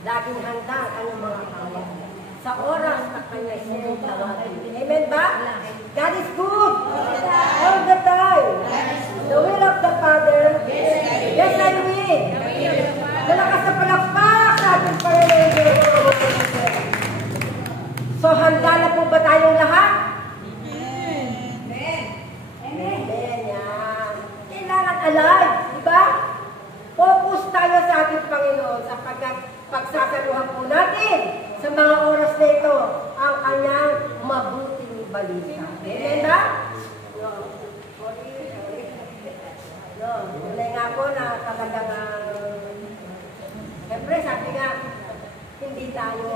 Laging handa ang kanyang mga kaya. Sa oras na kanya siya tawagin. Amen ba? God is good. All the time. The will of the Father. Yes, I will. Malakas na palakpak sa ating Panginoon. So, handa na po ba tayong lahat? Amen. Amen. Yan. Kailangan alive. Diba? Focus tayo sa ating Panginoon sapagkat pagsasaluhan po natin sa mga oras na ito ang kanyang mabuting balita. Amen ba? Wala nga po na talagang siyempre sabi nga hindi tayo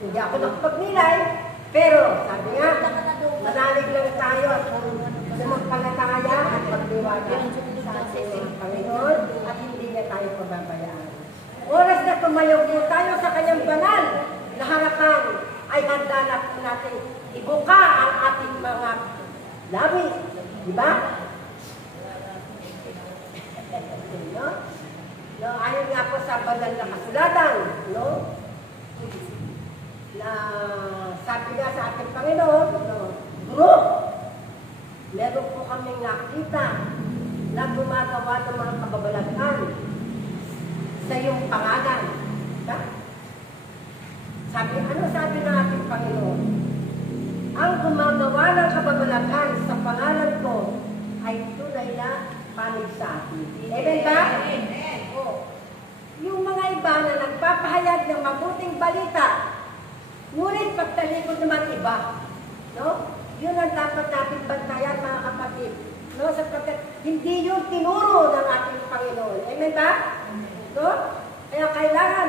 hindi ako nakapagnilay pero sabi nga manalig lang tayo at sumagpalataya at magdiwala sa ating Panginoon at hindi na tayo pababayaan. Oras na tumayo po tayo sa kanyang banal na harapan ay handa na po natin ibuka ang ating mga labi. Diba? No? No, ayon nga po sa banal na kasulatan, no? Na sabi nga sa ating Panginoon, no? Guro, meron po kaming nakita na gumagawa ng mga kababalaghan sa iyong pangalan. Diba? Ano sabi ng ating Panginoon? Ang gumagawa ng kababalaghan sa pangalan ko ay tunay na panig sa atin. Amen ba? Amen. Oh. Yung mga iba na nagpapahayag ng mabuting balita, ngunit pagtalikod naman iba. No? Yun ang dapat natin bantayan, mga kapatid. No? Sapagkat hindi yun tinuro ng ating Panginoon. Amen ba? No? Kaya kailangan,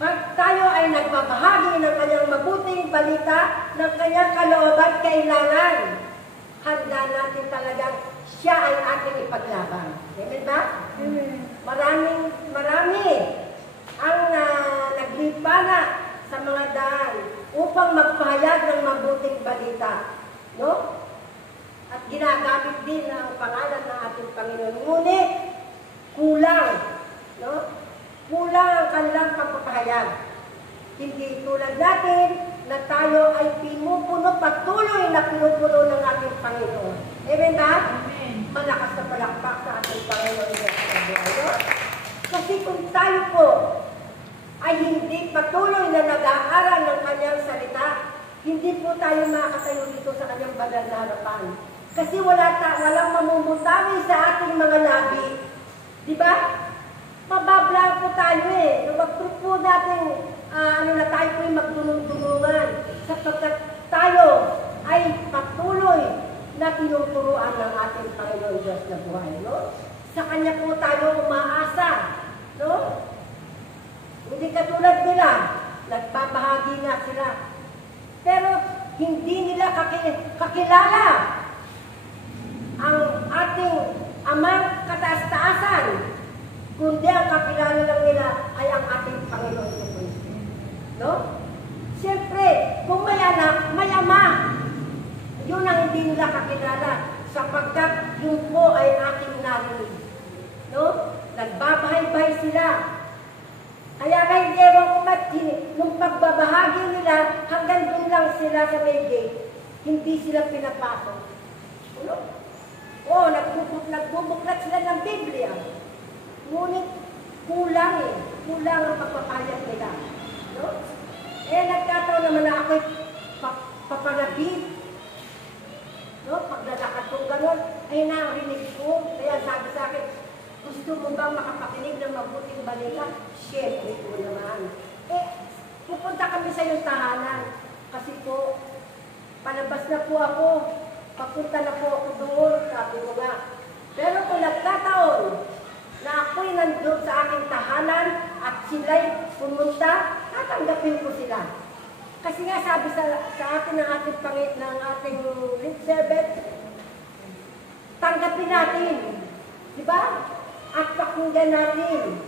pag tayo ay nagbabahagi ng kanyang mabuting balita, ng kanyang kalooban, kailangan handa natin talagang siya ay ating ipaglaban. Amen ba? Marami ang naglipana sa mga daan upang magpahayag ng mabuting balita. No? At ginagamit din ang pangalan ng ating Panginoon. Ngunit, kulang. No? Kulang ang kanilang pagpapahayag. Hindi tulad natin na tayo ay pinupuno, patuloy na pinupuno ng ating Panginoon. Amen ba? Amen. Malakas na palakpak sa ating Panginoon. Kasi kung tayo po ay hindi patuloy na nag-aaral ng kanyang salita, hindi po tayo makatayo dito sa kanyang banal na harapan. Kasi walang mamumutawi sa ating mga labi. Diba? Mababla po tayo eh. Wag po natin, tayo po yung magtulong-tulungan. Sapagkat tayo ay patuloy na tinuturuan ng ating Panginoon Diyos na buhay. No? Sa Kanya po tayo umaasa. No? Hindi katulad nila. Nagbabahagi nga sila. Pero hindi nila kakilala ang ating amang kataas-taasan, kundi ang kakilala lang nila ay ang ating Panginoon Jesucristo. No? Siyempre, kung may anak, may ama. Yun ang hindi nila kakilala sapagkat yun po ay aking narinig. No? Nagbabahay-bahay sila. Kaya kahit ewan ko nung pagbabahagi nila, hanggang doon lang sila sa may gate. Hindi sila pinapasok. Ano? Oo, nagbubuklat sila ng Biblia. Ngunit kulang eh. Kulang ang pagpapayag nila. No? Eh, nagkataon naman na ako'y papanabit. No? Paglalakad ko gano'n, ay narinig ko. Kaya sabi sa akin, gusto mo bang makapakinig ng mabuting balita? Siyempre ko naman. Eh, pupunta kami sa iyong tahanan. Kasi po, palabas na po ako. Papunta na po ako doon. Sabi ko nga. Pero kung nagkataon na ako'y nandun sa aking tahanan at sila'y pumunta, tatanggapin ko sila. Kasi nga sabi sa atin ng ating pangit, ng ating lip servant, tanggapin natin. Diba? At pakinggan natin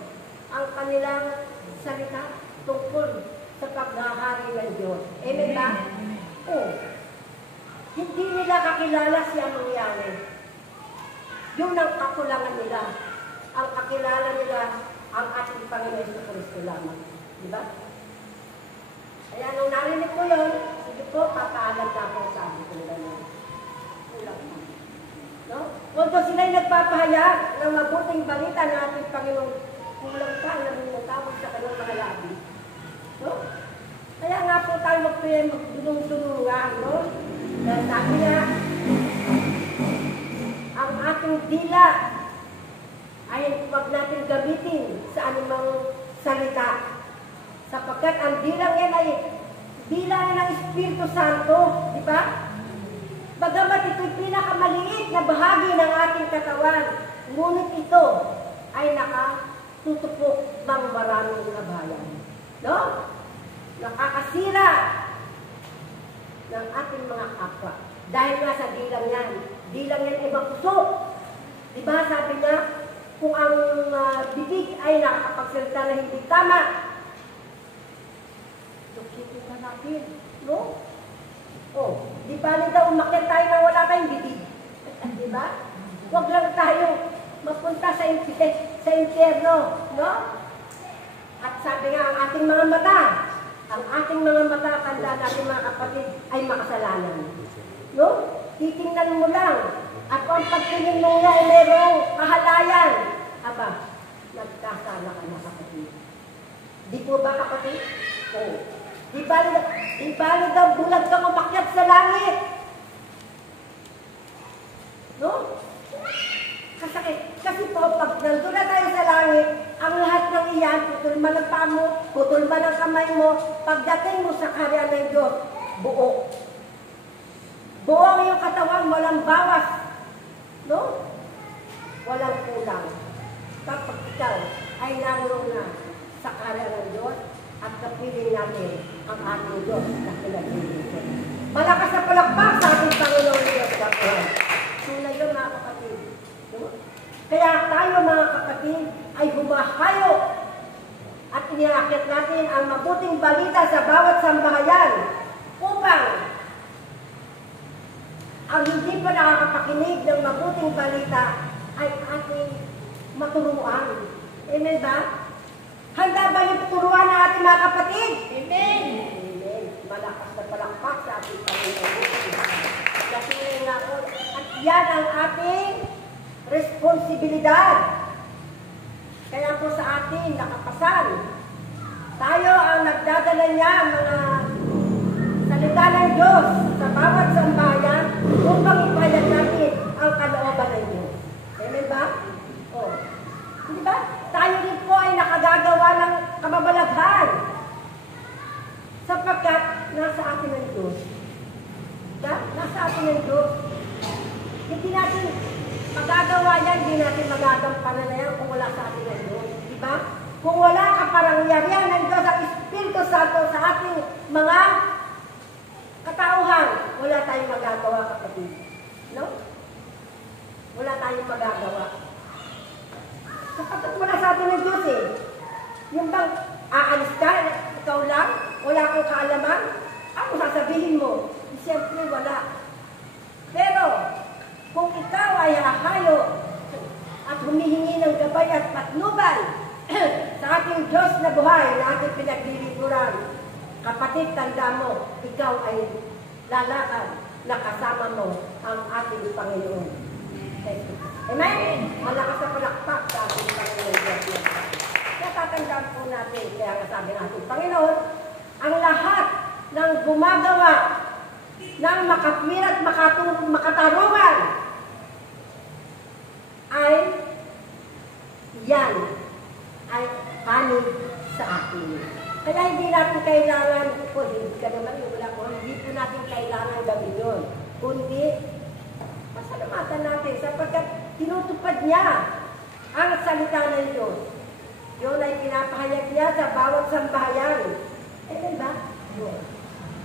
ang kanilang salita tungkol sa paghahari ng Diyos. Amen ba? Oo. Hindi nila kakilala siya mangyari. Yun ang kakulangan nila. Ang kakilala nila ang ating Panginoon Jesucristo lamang. Di ba? Kaya nung narinig ko yun, sige po, papaalam na ako, sabi ko gano'n. Kulang na. No? Although sila'y nagpapahayag ng mabuting balita ng ating Panginoon, kulang pa na minatawag sa kanyang mga labi. No? Kaya nga po tayo magdunong-dunungan, no? Dahil sabi niya, ang ating dila ay huwag natin gamitin sa anumang salita. Sapagkat ang dilang yan ay dila ng Espiritu Santo, di ba? Bagamat ito'y pinakamaliit na bahagi ng ating katawan, ngunit ito ay nakatutupok ng maraming kabayan. No? Nakakasira ng ating mga kapwa. Dahil nga sa dilang yan ay mapusok. Diba sabi niya, kung ang bibig ay nakakapagsalita na hindi tama, tukitin na natin. No? Oh, di ba daw umakyat tayo na wala tayong bibig? Diba? Huwag lang tayo mapunta sa impyerno. No? At sabi nga, ang ating mga mata, tanda natin mga kapatid, ay makasalanan. No? Titingnan mo lang. At kung ang pagtingin mo nga ay mayroong kahalayan, aba, nagkasala ka na kapatid. Di po ba kapatid? Oo. Di bali daw bulag kang umakyat sa langit. No? Kasakit. Kasi po, pag nandun na tayo sa langit, ang lahat ng iyan, putol man ang paa mo, putol man ang kamay mo, pagdating mo sa karya ng Diyos, buo. Buo ang iyong katawan, walang bawas. No? Walang kulang. Kapag ikaw ay naroon na sa karya ng Diyos, at kapiling natin ang ating Diyos na pinag-ibig. Malakas na palakpak sa ating Panginoon Diyos kapag. So na yun mga kapatid. No? Kaya tayo mga kapatid ay humahayo at iniakit natin ang mabuting balita sa bawat sambahayan upang ang hindi pa nakakapakinig ng mabuting balita ay ating maturuan. Amen ba? Handa ba yung turuan ng ating mga kapatid? Amen! Amen. Malakas na palakpak sa ating Panginoon. Kasi nga po, at yan ang ating responsibilidad. Kaya po sa atin, nakapasal. Tayo ang nagdadala niya mga salita ng Diyos sa bawat sambayan upang ipayag natin ang kalooban ng Diyos. Amen ba? O. Di ba? Tayo rin po ay nakagagawa ng kababalaghan sapagkat nasa atin ang Diyos. Diba? Nasa atin ang Diyos. Hindi natin magagawa yan, hindi natin magagampanan na yan kung wala sa atin ang Diyos. Diba? Kung wala kaparangyarihan ng Diyos ang Espiritu Santo sa ating mga katauhan, wala tayong magagawa, kapatid. No? Wala tayong magagawa. Sapagkat wala sa atin ng Diyos eh. Yung bang aalis ka, ikaw lang, wala kang kaalaman, ano sasabihin mo? Siyempre wala. Pero, kung ikaw ay hahayo at humihingi ng gabay at patnubay sa ating Diyos na buhay na ating pinaglilingkuran, kapatid, tanda mo, ikaw ay lalakad na kasama mo ang ating Panginoon. Amen? Malakas na palakpak sa ating Panginoon. Kaya tatandaan po natin, kaya nga sabi natin, Panginoon, ang lahat ng gumagawa ng makatwir at makatarungan ay yan ay panig sa atin. Kaya hindi natin kailangan, hindi ka naman wala ko, hindi po natin kailangan gawin yun. Kundi, pasalamatan natin sapagkat tinutupad niya ang salita ng Diyos. Yun ay pinapahayag niya sa bawat sambahayan. Amen ba?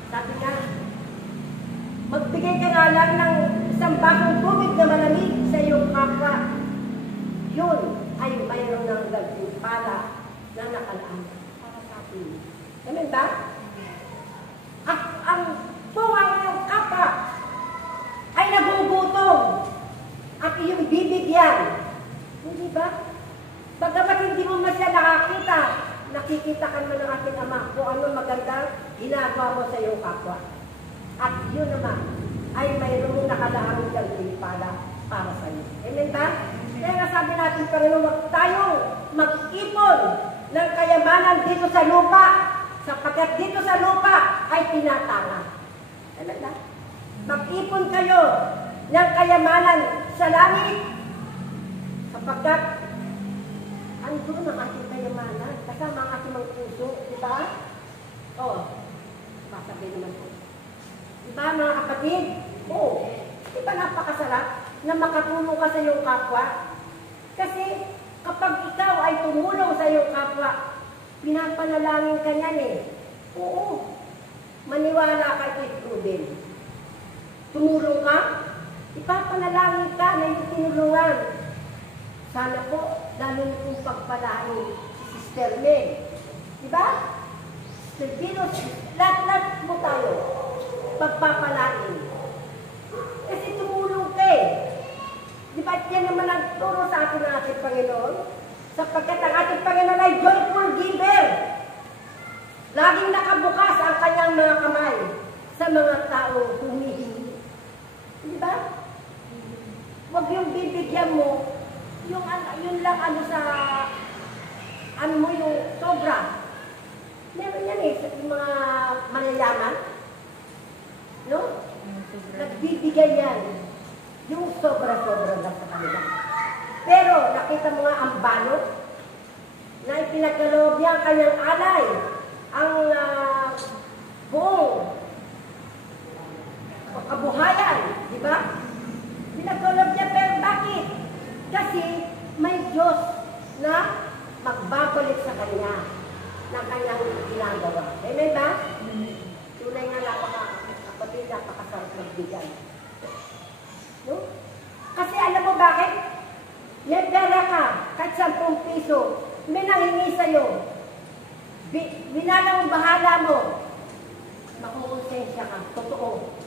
Sabi nga, magbigay ka nga lang ng isang basong tubig na malamig sa iyong kapwa. Yun ay mayroon ng gantimpala na nakalaan para sa atin. Amen ba? At kung ang iyong kapwa ay nagugutom at iyong bibigyan, hindi ba? Bagamat hindi mo masya nakakita na makikita ka naman ng ating Ama kung ano maganda ginagawa mo sa iyong kapwa. At yun naman ay mayroong nakalaang gantimpala para sa iyo. Amen ba? Kaya nga sabi natin, Panginoon, huwag tayong mag-ipon ng kayamanan dito sa lupa, sapagkat dito sa lupa ay tinatanga. Amen ba? Mag-ipon kayo ng kayamanan sa langit, sapagkat andun ang ating kayamanan, kasama ang ating mga puso, di ba? Oo, masabi naman po. Di ba mga kapatid? Oo, di ba napakasarap na makatulong ka sa iyong kapwa? Kasi kapag ikaw ay tumulong sa iyong kapwa, pinapanalangin ka niyan eh. Oo, maniwala ka ito'y proven. Tumulong ka, ipapanalangin ka na hindi tinulungan. Sana po, lalo nitong pagpalain si Sister May. Diba? Sister Venus, lahat-lahat mo tayo, pagpapalain. Kasi tumulong ka eh. Diba, yan naman ang turo sa atin ng ating Panginoon? Sapagkat ang ating Panginoon ay joyful giver. Laging nakabukas ang kanyang mga kamay sa mga taong humihingi. Diba? Huwag yung bibigyan mo, yun lang ano sa, ano mo yung sobra. Meron yan eh, sa mga mayayaman. No? Nagbibigay yan. Yung sobra-sobra lang sa kanila. Pero, nakita mo nga ang balot na ipinagkaloob niya ang kanyang alay, ang buong kabuhayan, di ba? Pinagkaloob niya, pero bakit? Kasi may Diyos na magbabalik sa kanya ng kanyang ginagawa. Amen ba? Tunay nga napakapatid, napakasarap magbigay. No? Kasi alam mo bakit? May pera ka, kahit 10 piso, may nanghingi sa'yo. Binalang bahala mo. Makukonsensya ka, totoo.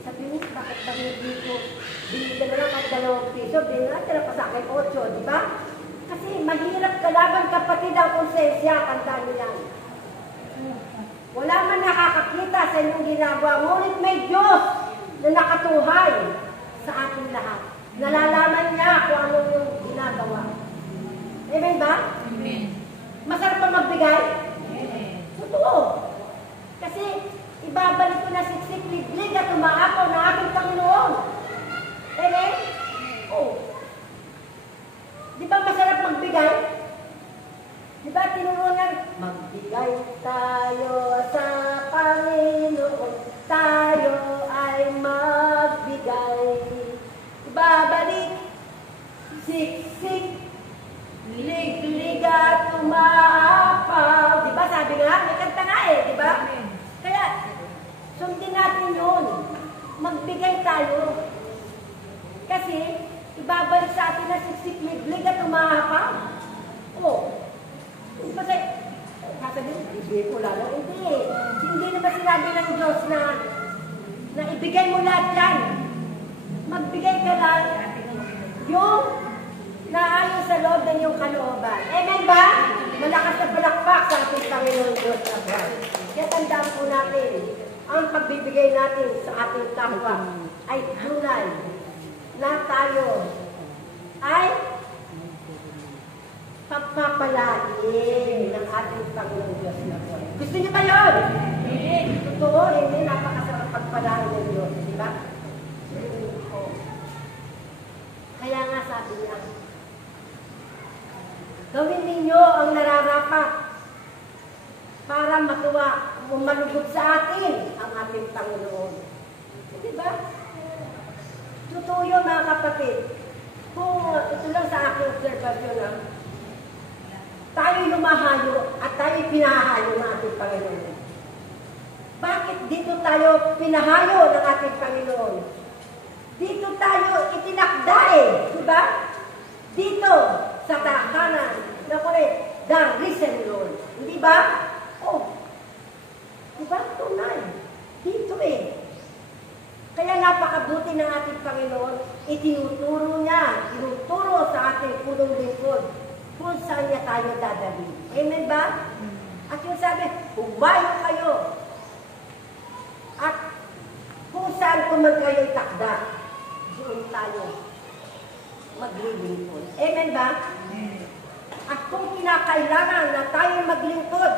Sabi mo, bakit ba hindi ko binigyan mo lang kahit 2 piso, binigyan pa sa akin 8, di ba? Kasi mahirap kalaban kapatid ang konsensya, tandaan niyo yan. Wala man nakakakita sa inyong ginagawa, ngunit may Diyos na nakatuhay sa ating lahat. Nalalaman niya kung ano yung ginagawa. Amen ba? Amen. Masarap pa magbigay? Amen. Totoo. Kasi ibabalik ko na siksik, liglig at umaapaw ng aking Panginoon. Amen? Oo. Di ba masarap magbigay? Di ba tinurunan? Magbigay tayo sa Panginoon, tayo ay magbigay. Ibabalik, siksik, liglig at umaapaw. Di ba sabi nga, may kanta nga eh, di ba? Kaya, sundin natin yun. Magbigay tayo. Kasi, ibabalik sa atin na siksik, liglig at umahapaw. Oo. Hindi ba sasabihin, ibigay ko lalo? Hindi. Hindi na ba sinabi ng Diyos na ibigay mo lahat yan? Magbigay ka lang yung naayon sa loob ng iyong kalooban. Amen ba? Malakas na balakpak sa ating Panginoon Diyos na buwan. Kaya tandaan po natin, ang pagbibigay natin sa ating kapwa ay tunay na tayo ay pagpapalain ng ating Panginoon Diyos na buwan. Gusto niyo ba yun? Hindi. Totoo, hindi. Napakasarap pagpalain ng Diyos. Di ba? Kaya nga sabi niya, gawin ninyo ang nararapat para matuwa o malugod sa atin ang ating Panginoon. Di ba? Totoo yun mga kapatid. Kung ito lang sa aking observasyon, tayo lumahayo at tayo pinahayo ng ating Panginoon. Bakit dito tayo pinahayo ng ating Panginoon? Dito tayo itinakda eh, di ba? Dito, sa tahanan, na kulit, the risen Lord. Hindi ba? Oh, di ba? Tunay. Dito eh. Kaya napakabuti ng ating Panginoon, itinuturo niya, tinuturo sa ating punong lingkod kung saan niya tayo dadalhin. Amen ba? At yung sabi, humayo kayo. At kung saan ko man kayo itakda, doon tayo maglilingkod. Amen ba? At kung kinakailangan na tayo maglingkod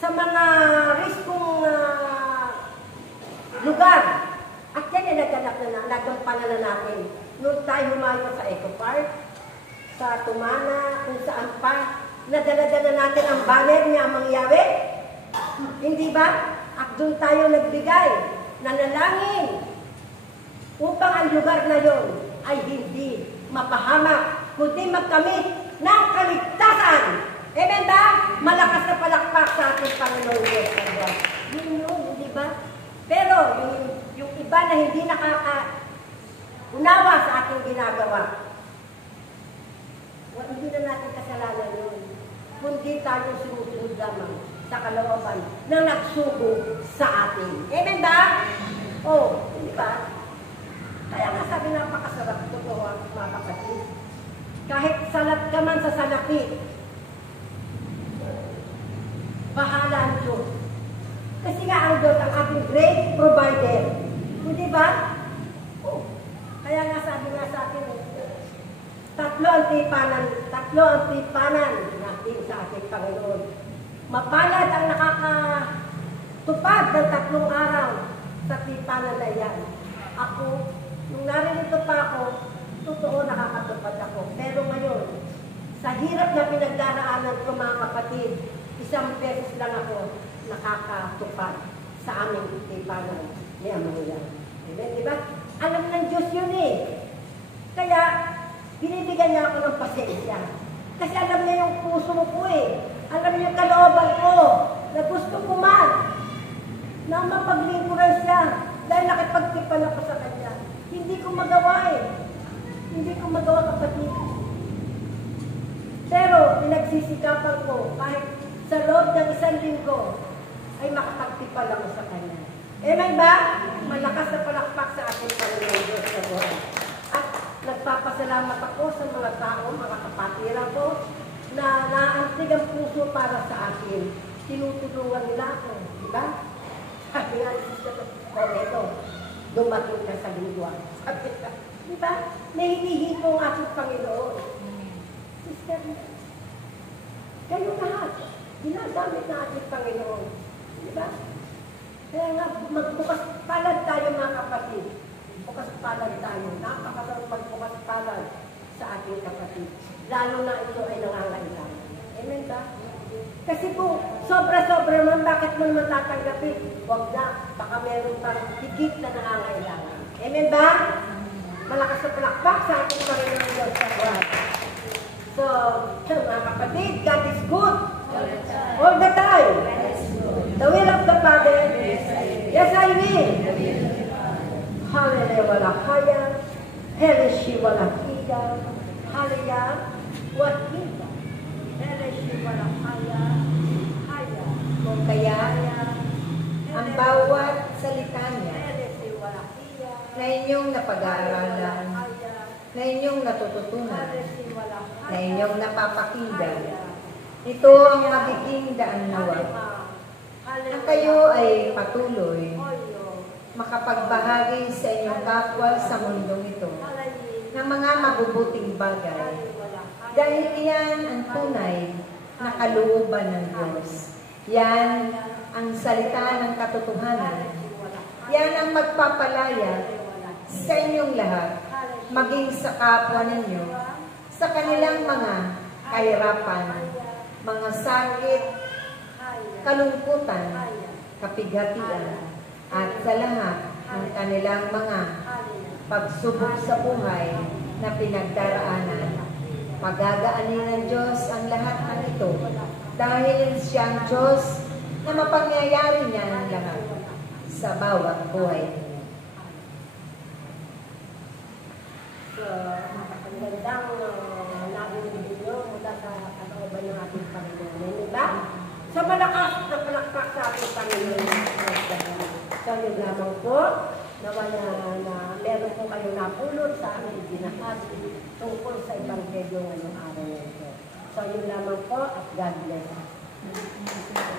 sa mga riskong lugar, at yan ay nagampanan na natin. Nung tayo humayo sa Eco Park, sa Tumana, kung saan pa, nadala-dala natin ang banner niya ang mangyari. Hindi ba? At doon tayo nagbigay, nanalangin, upang ang lugar na yon ay hindi mapahamak, kundi magkamit ng kaligtasan. Amen ba? Malakas na palakpak sa ating Panginoon Diyos. Yun yun, hindi ba? Pero yung iba na hindi nakaka-unawa sa ating ginagawa, hindi na natin kasalanan yun. Kundi tayo sumusunod lamang sa kalooban na nagsugo sa atin. Amen ba? Oh, hindi ba? Kaya nga sabi napakasarap totoo ang mga kapatid. Kahit salat ka man sa salapit, bahala ang Diyos. Kasi nga ang Diyos ang ating great provider. Hindi ba? Oh, kaya nga sabi nga sa atin, tatlo ang tipanan natin sa ating Panginoon. Mapalad ang nakakatupad ng 3 araw sa tipanan na yan. Ako, nung narinito pa ako, totoo nakakatupad ako. Pero ngayon, sa hirap na pinagdaraanan ko mga kapatid, 1 beses lang ako nakakatupad sa aming tipanan ni Amanuel. Diba? Alam ng Diyos yun eh. Kaya, binibigyan niya ako ng pasensya. Kasi alam niya yung puso ko eh. Alam niya yung kalooban ko na gusto ko man na mapaglingkuran siya dahil nakipagtipan ako sa kanya. Hindi ko magawa eh. Hindi ko magawa kapatid. Pero pinagsisikapan ko kahit sa loob ng 1 linggo ay makapagtipan ako sa kanya. Amen ba? Malakas na palakpak sa ating Panginoon Diyos sa buhay. At nagpapasalamat ako sa mga tao, mga kapatira ko, na naantig ang puso para sa akin. Tinutulungan nila ako. Diba? Sabi nga, sister, ito, dumating ka sa lingwa. Sabi ka, diba? Nahihihing ko ang ating Panginoon. Sister, kayo lahat, ginagamit na ating Panginoon. Diba? Kaya nga, magbukas palad tayo mga kapatid. Bukas palad tayo. Napakasarap magbukas palad sa ating kapatid. Lalo na ito ay nangangailangan. Amen ba? Kasi kung sobra-sobra man, bakit mo naman tatanggapin? Huwag na. Baka meron pang higit na nangangailangan. Amen ba? Malakas na palakpak sa ating Panginoon Diyos sa buhay. So, mga kapatid, God is good. All the time. The will of the Father. Yes, I will. Hallelujah, wala kaya. Helishi, wala higa. Hallelujah, what higa. Helishi, wala kaya. Haya. Kung kaya, ang bawat salita niya na inyong napag-aaralan, na inyong natututunan, na inyong napapakinggan, ito ang magiging daan nawa. Ang kayo ay patuloy makapagbahagi sa inyong kapwa sa mundong ito ng mga mabubuting bagay. Dahil iyan ang tunay na kalooban ng Diyos. Yan ang salita ng katotohanan. Yan ang magpapalaya sa inyong lahat, maging sa kapwa ninyo, sa kanilang mga kahirapan, mga sakit, kalungkutan, kapighatian, at sa lahat ng kanilang mga pagsubok sa buhay na pinagdaraanan. Pagagaanin ng Diyos ang lahat ng ito dahil siyang Diyos na mapangyayari niya ng lahat sa bawat buhay. So, ang gandang narinig nyo mula sa kalooban ng ating Panginoon. Diba? So, malakas na palakpak sa ating Panginoon. So, yun lamang po, nawa na meron po kayo napulot sa aming binahagi tungkol sa Ebanghelyo ngayong araw na ito. So, yun lamang po at God bless us.